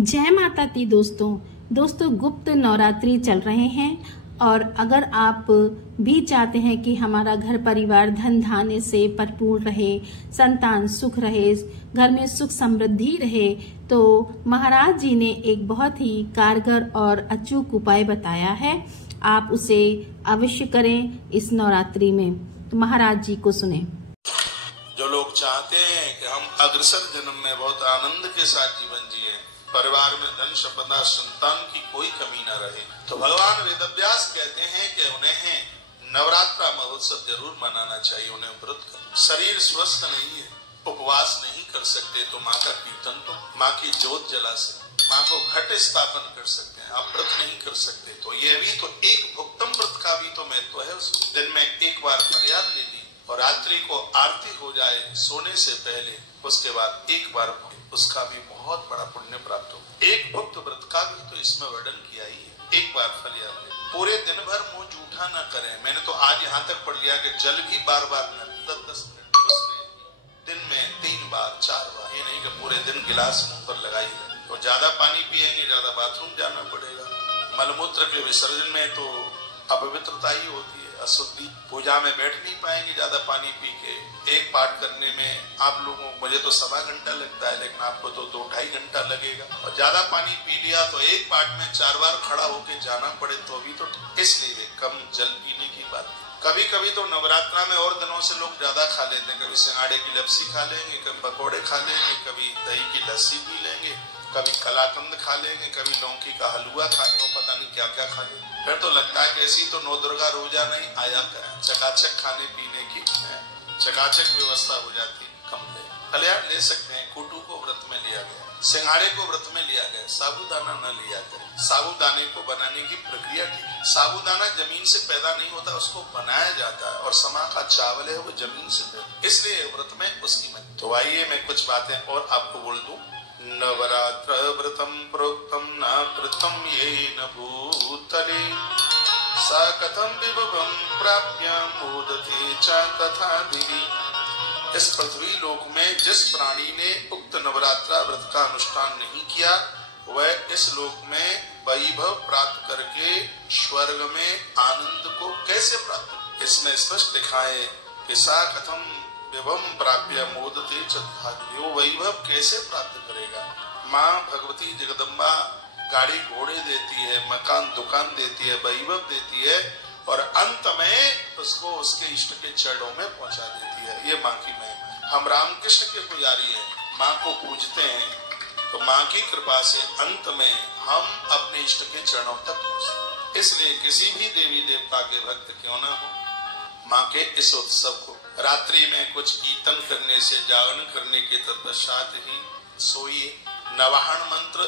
जय माता दी दोस्तों गुप्त नवरात्रि चल रहे हैं और अगर आप भी चाहते हैं कि हमारा घर परिवार धन धान्य से भरपूर रहे, संतान सुख रहे, घर में सुख समृद्धि रहे, तो महाराज जी ने एक बहुत ही कारगर और अचूक उपाय बताया है। आप उसे अवश्य करें इस नवरात्रि में। तो महाराज जी को सुने। जो लोग चाहते हैं कि हम अग्रसर जन्म में बहुत आनंद के साथ जीवन जिए, परिवार में धन संपदा संतान की कोई कमी न रहे, तो भगवान वेदव्यास कहते हैं कि उन्हें नवरात्रा महोत्सव जरूर मनाना चाहिए। उन्हें व्रत कर, शरीर स्वस्थ नहीं है, उपवास नहीं कर सकते तो माँ का कीर्तन, तो माँ की जोत जला सकते, माँ को घट स्थापन कर सकते हैं। आप व्रत नहीं कर सकते तो ये भी तो एक भुक्तम व्रत का भी तो महत्व है। उस दिन में एक बार फरियाद ले ली और रात्रि को आरती हो जाए सोने से पहले, उसके बाद एक बार, उसका भी बहुत बड़ा पुण्य प्राप्त हो। एक भक्त व्रत का भी तो इसमें वर्णन किया ही है। एक बार फरियाद ले, पूरे दिन भर मुंह जूठा न करें। मैंने तो आज यहाँ तक पढ़ लिया कि जल भी बार बार न, 10-10 मिनट, उसमें दिन में 3 बार 4 बार, ये नहीं कि पूरे दिन गिलास मुंह पर लगाई है। तो ज्यादा पानी पिएंगे, ज्यादा बाथरूम जाना पड़ेगा। मलमूत्र के विसर्जन में तो अपवित्रता ही होती है, अशुद्धि। पूजा में बैठ नहीं पाएंगे ज्यादा पानी पी के। एक पाठ करने में आप लोगों, मुझे तो 1.25 घंटा लगता है, लेकिन आपको तो 2-2.5 घंटा लगेगा। और ज्यादा पानी पी लिया तो एक पाठ में 4 बार खड़ा होके जाना पड़े तो भी तो, इसलिए कम जल पीने की बात। कभी कभी तो नवरात्रा में और दिनों से लोग ज्यादा खा लेते हैं। कभी सिंगाड़े की लपसी खा लेंगे, कभी पकौड़े खा लेंगे, कभी दही की लस्सी पी लेंगे, कभी कलाकंद खा लेंगे, कभी लौकी का हलवा खा लेंगे, पता नहीं क्या क्या खा लेंगे। फिर तो लगता है कि ऐसी तो 9 दुर्गा रोजा नहीं आया करें। चकाचक खाने पीने की चकाचक व्यवस्था हो जाती। कम कल्याण ले सकते हैं। कुटू को व्रत में लिया गया, सिंगाड़े को व्रत में लिया गया, साबूदाना न लिया करें। साबूदाने को बनाने की प्रक्रिया ठीक। साबूदाना जमीन से पैदा नहीं होता, उसको बनाया जाता है, और समा का चावल है वो जमीन से पैदा, इसलिए व्रत में उसकी मत। तो आइए मैं कुछ बातें और आपको बोल दूं। नवरात्र व्रतम प्रोक्तम न कृतम येन भूतले सा कथम विभवम प्राप्य मोदते च तथा दिवि। इस पृथ्वी लोक में जिस प्राणी ने उक्त नवरात्रा व्रत का अनुष्ठान नहीं किया, वह इस लोक में वैभव प्राप्त करके स्वर्ग में आनंद को कैसे प्राप्त। इसमें स्पष्ट लिखा है कि सा कथम विभवम प्राप्य मोदते च तथा दिवि। वो वैभव कैसे प्राप्त करेगा। माँ भगवती जगदम्बा गाड़ी घोड़े देती है, मकान दुकान देती है, वैभव देती है, और अंत में उसको उसके इष्ट के चरणों में पहुंचा देती है। ये माँ की महिमा है। हम रामकृष्ण के पुजारी हैं, माँ को पूजते हैं, तो माँ की कृपा से अंत में हम अपने इष्ट के चरणों तक पहुंचते। इसलिए किसी भी देवी देवता के भक्त क्यों न हो, माँ के इस उत्सव को रात्रि में कुछ कीर्तन करने से, जागरण करने के तत्पश्चात ही सोइए। नवाहन मंत्र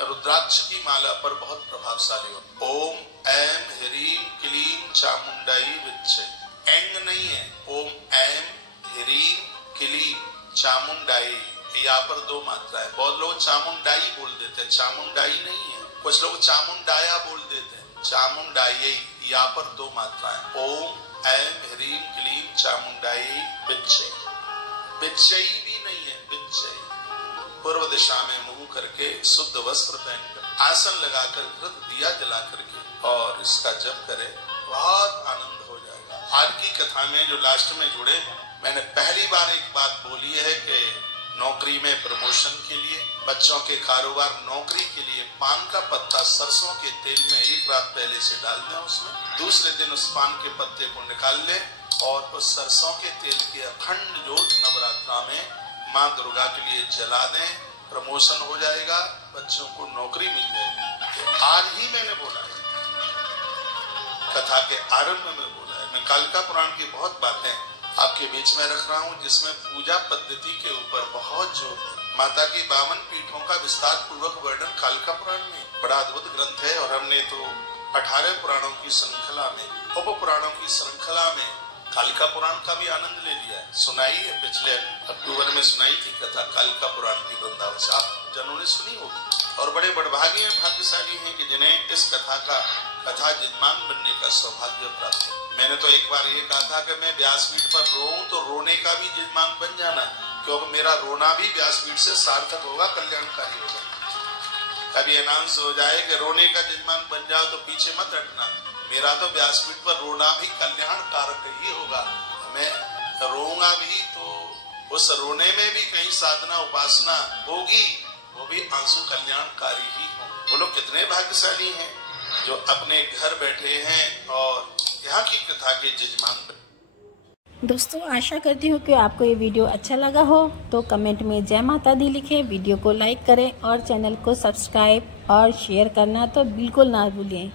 रुद्राक्ष की माला पर बहुत प्रभावशाली हो। ओम ऐम ह्रीम क्लीम चामुंडाई विच्चे। एंग नहीं है, ओम ऐम ह्रीम क्लीम चामुंडाई, यहाँ पर 2 मात्रा है। बहुत लोग चामुंडाई बोल देते हैं, चामुंडाई नहीं है। कुछ लोग चामुंडाया बोल देते हैं, चामुंडाई, यहाँ पर 2 मात्रा है। ओम ऐम ह्रीम क्लीम चामुंडाई विच्चे। विच्चई भी नहीं है, विच्चई। पूर्व दिशा में मुंह करके, शुद्ध वस्त्र पहनकर, आसन लगाकर, घृत दिया जला करके और इसका जप करें, बहुत आनंद हो जाएगा। आज की कथा में जो लास्ट में जुड़े हैं, मैंने पहली बार एक बात बोली है कि नौकरी में प्रमोशन के लिए, बच्चों के कारोबार, नौकरी के लिए पान का पत्ता सरसों के तेल में 1 रात पहले से डाल दें उसमें, दूसरे दिन उस पान के पत्ते को निकाल लें और उस सरसों के तेल की अखंड ज्योत नवरात्रा में माँ दुर्गा के लिए जला दें। प्रमोशन हो जाएगा, बच्चों को नौकरी मिल जाएगी। तो आज ही मैंने बोला है, कथा के आरंभ में बोला है। मैं कालिका पुराण की बहुत बातें आपके बीच में रख रहा हूँ, जिसमें पूजा पद्धति के ऊपर बहुत जोर है। माता की 52 पीठों का विस्तार पूर्वक वर्णन कालिका पुराण में, बड़ा अद्भुत ग्रंथ है। और हमने तो 18 पुराणों की श्रृंखला में, उप पुराणों की श्रृंखला में कालिका पुराण का भी आनंद ले लिया है। सुनाई है, पिछले अक्टूबर में सुनाई थी कथा कालिका पुराण की वृंदावन से, आप जनों ने सुनी होगी। और बड़े बड़भागी हैं, भाग्यशाली हैं कि जिन्हें इस कथा का कथा यजमान बनने का सौभाग्य प्राप्त हो। मैंने तो एक बार ये कहा था कि मैं व्यासपीठ पर रोऊं तो रोने का भी यजमान बन जाना, क्योंकि मेरा रोना भी व्यासपीठ से सार्थक होगा, कल्याणकारी होगा। कभी अनाउंस हो जाए कि रोने का जजमान बन जाओ तो पीछे मत हटना। मेरा तो व्यासपीठ पर रोना भी कल्याण कारक ही होगा। मैं रोऊंगा भी तो उस रोने में भी कहीं साधना उपासना होगी, वो भी आंसू कल्याणकारी ही हो। वो लोग कितने भाग्यशाली हैं जो अपने घर बैठे हैं और यहाँ की कथा के जजमान। दोस्तों आशा करती हूँ कि आपको ये वीडियो अच्छा लगा हो, तो कमेंट में जय माता दी लिखें, वीडियो को लाइक करें और चैनल को सब्सक्राइब और शेयर करना तो बिल्कुल ना भूलें।